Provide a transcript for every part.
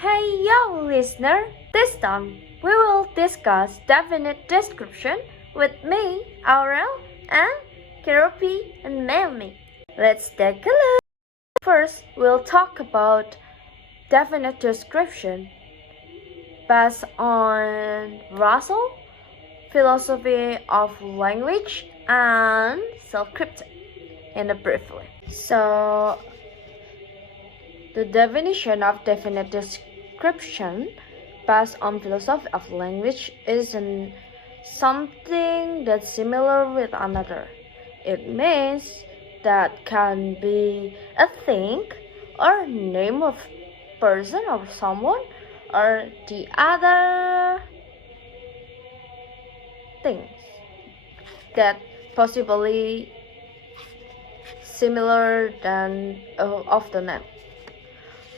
Hey young listener, this time we will discuss definite description with me, Aurel, and Keropi and Melmi. Let's take a look. First, we'll talk about definite description based on Russell, philosophy of language, and self-cryptic in a briefly. So, the definition of definite description based on philosophy of language is something that's similar with another. It means that can be a thing or name of person or someone or the other things that possibly similar than of the name.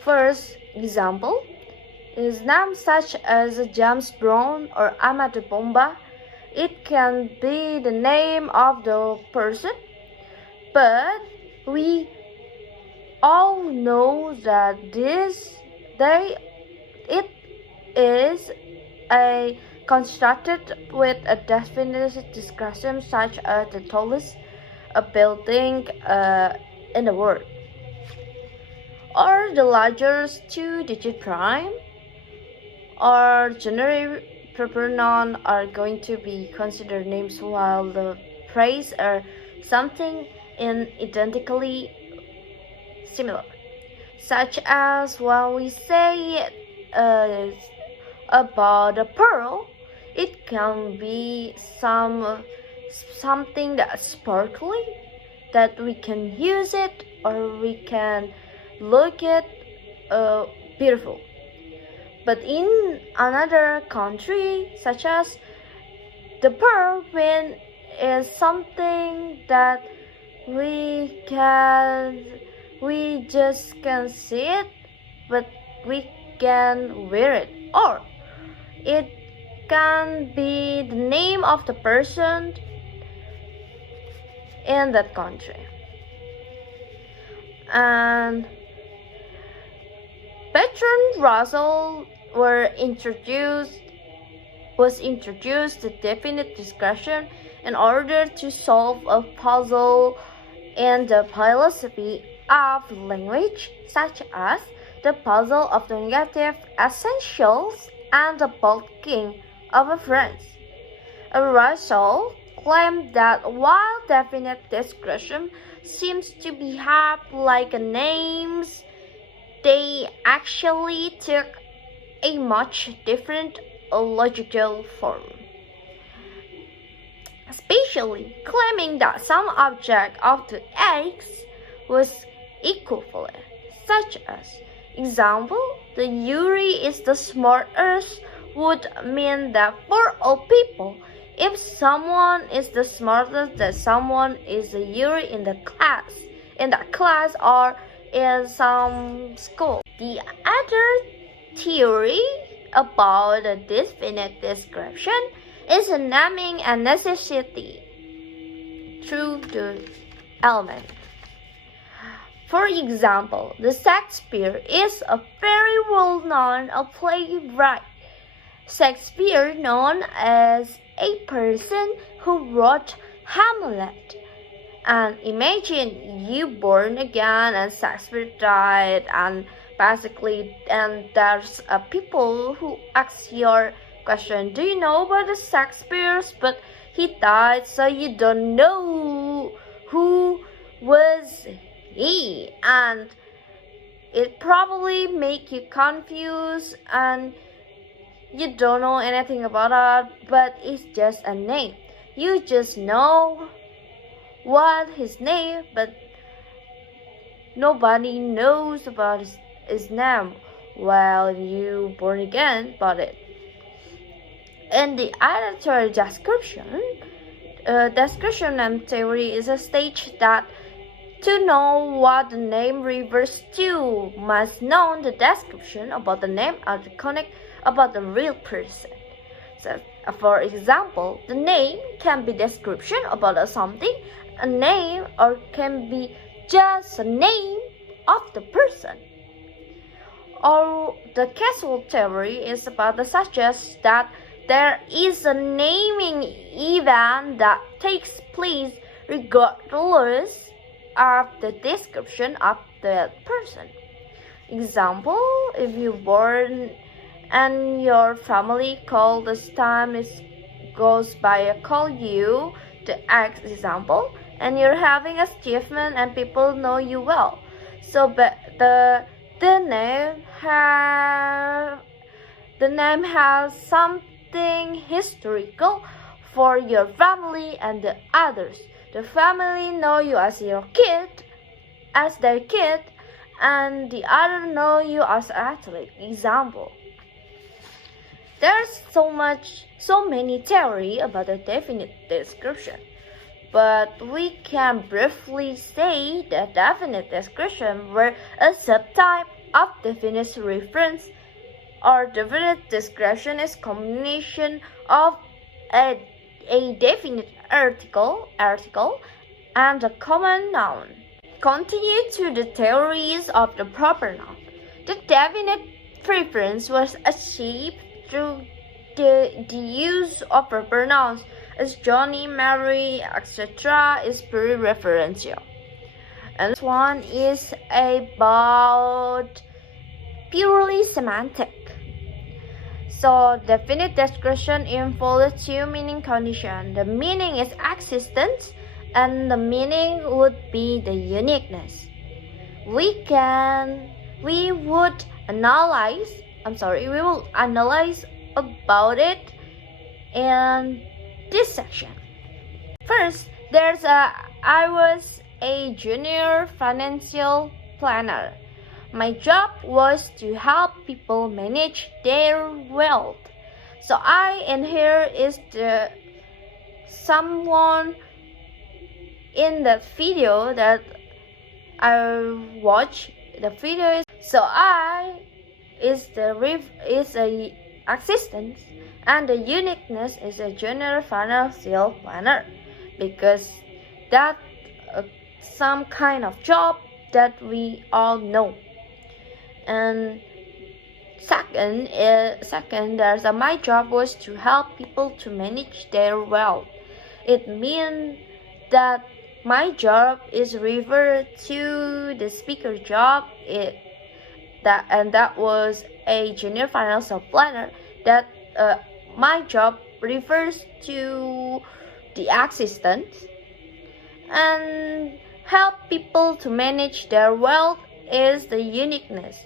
First example is names such as James Brown or Amado Bomba. It can be the name of the person, but we all know that it is a constructed with a definite description such as the tallest a building in the world, or the largest two-digit prime, or generic proper noun are going to be considered names, while the phrase or something in identically similar, such as when we say about a pearl, it can be something that's sparkly that we can use it or we can look at beautiful. But in another country, such as the pearl when is something that we just can see it, but we can wear it, or it can be the name of the person in that country. And Bertrand Russell was introduced to definite description in order to solve a puzzle in the philosophy of language, such as the puzzle of the negative essentials and the bulking of a phrase. Russell claimed that while definite description seems to behave like names, they actually took a much different logical form, especially claiming that some object of the X was equivalent, such as example, the Yuri is the smartest would mean that for all people, if someone is the smartest, that someone is the Yuri in that class or in some school. The other theory about the definite description is a naming and necessity through the element. For example, the Shakespeare is a very well-known playwright. Shakespeare, known as a person who wrote Hamlet. And imagine you born again and Shakespeare died, and basically, and there's people who ask your question, do you know about the Shakespeare's? But he died, so you don't know who was he, and it probably make you confused and you don't know anything about it, but it's just a name. You just know what his name, but nobody knows about his name while you born again about it. In the other description name theory is a stage that to know what the name refers to must know the description about the name or the connect about the real person. So, for example, the name can be description about something, a name, or can be just a name of the person. Or the causal theory is about the suggest that there is a naming event that takes place regardless of the description of the person. Example, if you're born and your family call this time goes by a call you, the X example, and you're having a achievement and people know you well. So but the name has something historical for your family and the others. The family know you as their kid, and the other know you as an athlete. Example. There's so many theory about a definite description, but we can briefly say that definite description were a subtype of definite reference, or definite description is combination of a definite article and a common noun. Continue to the theories of the proper noun. The definite preference was achieved through the use of proper nouns as Johnny, Mary, etc. is very referential. And this one is about purely semantic. So definite description involves two meaning conditions. The meaning is existence and the meaning would be the uniqueness. We will analyze about it in this section. First, I was a junior financial planner. My job was to help people manage their wealth. So and here is the someone in the video that I watched. The video is a existence, and the uniqueness is a junior financial planner, because that some kind of job that we all know. And second, my job was to help people to manage their wealth. It means that my job is referred to the speaker job. That was a junior financial planner. That my job refers to the existence, and help people to manage their wealth is the uniqueness.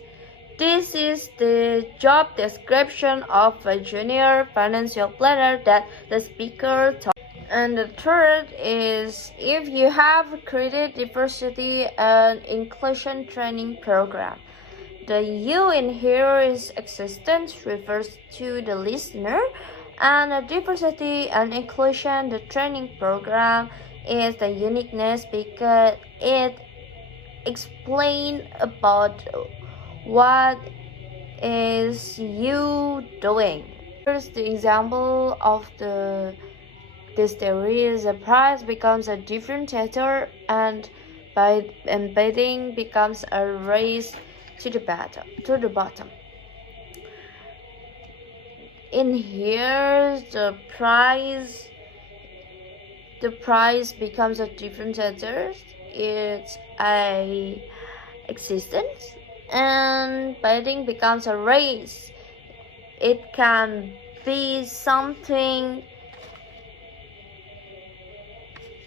This is the job description of a junior financial planner that the speaker taught. And the third is, if you have created diversity and inclusion training program. The you in here is existence refers to the listener, and the diversity and inclusion, the training program, is the uniqueness because it explains about what is you doing. Here's the example of this theory is a price becomes a differentiator, and by embedding becomes a race to the bottom. In here, the price becomes a differentiator. It's a existence, and betting becomes a race. It can be something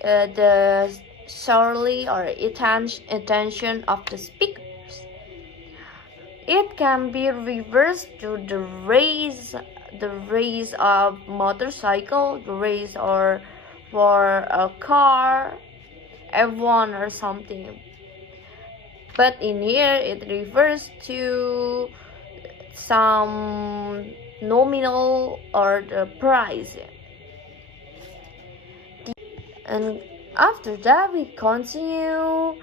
the solely or attention of the speakers. It can be reversed to the race of motorcycle, the race or for a car, F1 or something. But in here it refers to some nominal or the price. And after that, we continue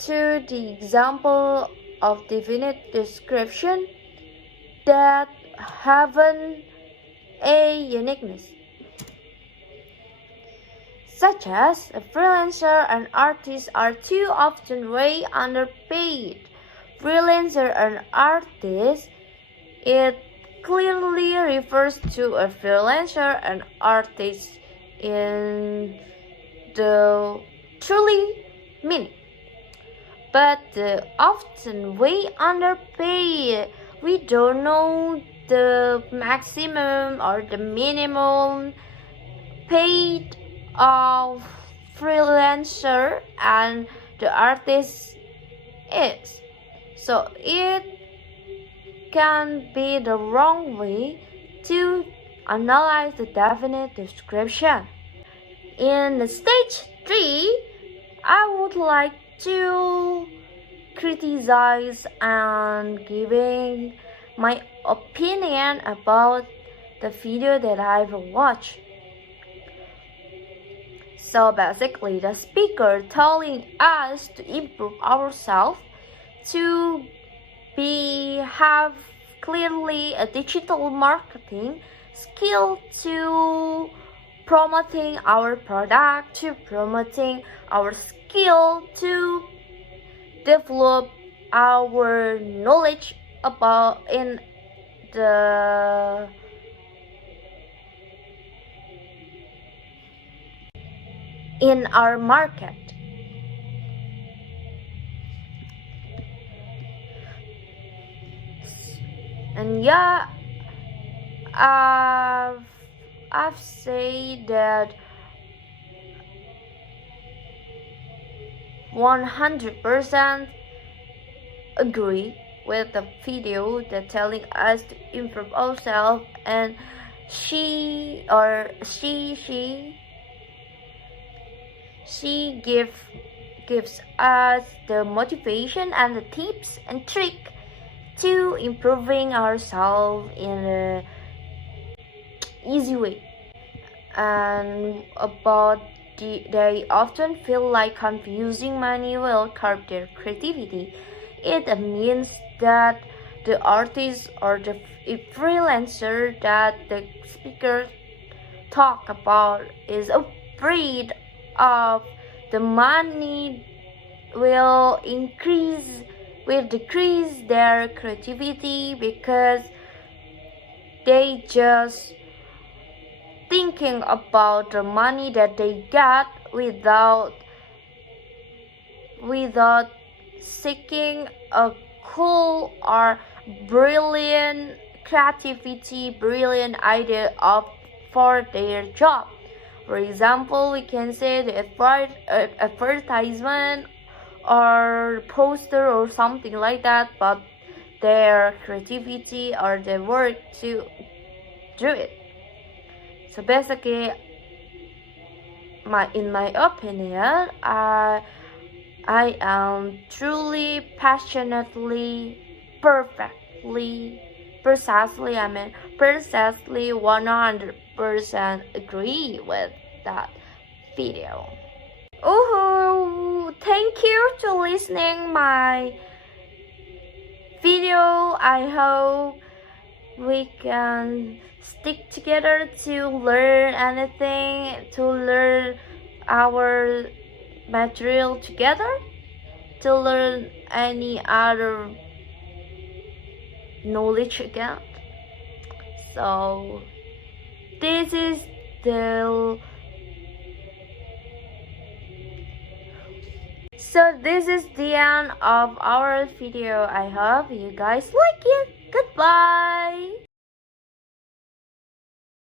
to the example of definite description that have a uniqueness, such as a freelancer and artist are too often way underpaid freelancer and artist, it clearly refers to a freelancer and artist in the truly meaning. But often we underpay. We don't know the maximum or the minimum paid of freelancer and the artist is. So it can be the wrong way to analyze the definite description. In the stage 3, I would like to criticize and giving my opinion about the video that I've watched. So basically, the speaker telling us to improve ourselves, to have clearly a digital marketing skill, to promoting our product, to promoting our skill, to develop our knowledge about in our market. And yeah, I've said that 100% agree with the video that telling us to improve ourselves, and she gives us the motivation and the tips and trick to improving ourselves in a easy way. And about they often feel like confusing money will curb their creativity. It means that the artist or the freelancer that the speaker talk about is afraid of the money will decrease their creativity, because they just thinking about the money that they got without seeking a cool or brilliant creativity, brilliant idea for their job. For example, we can say the advertisement or poster or something like that, but their creativity or their work to do it. So basically, in my opinion, I am truly, passionately, precisely 100% agree with that video. Oh, thank you to listening my video. I hope we can stick together to learn anything, to learn our material together, to learn any other knowledge again. So this is the end of our video. I hope you guys like it. Goodbye.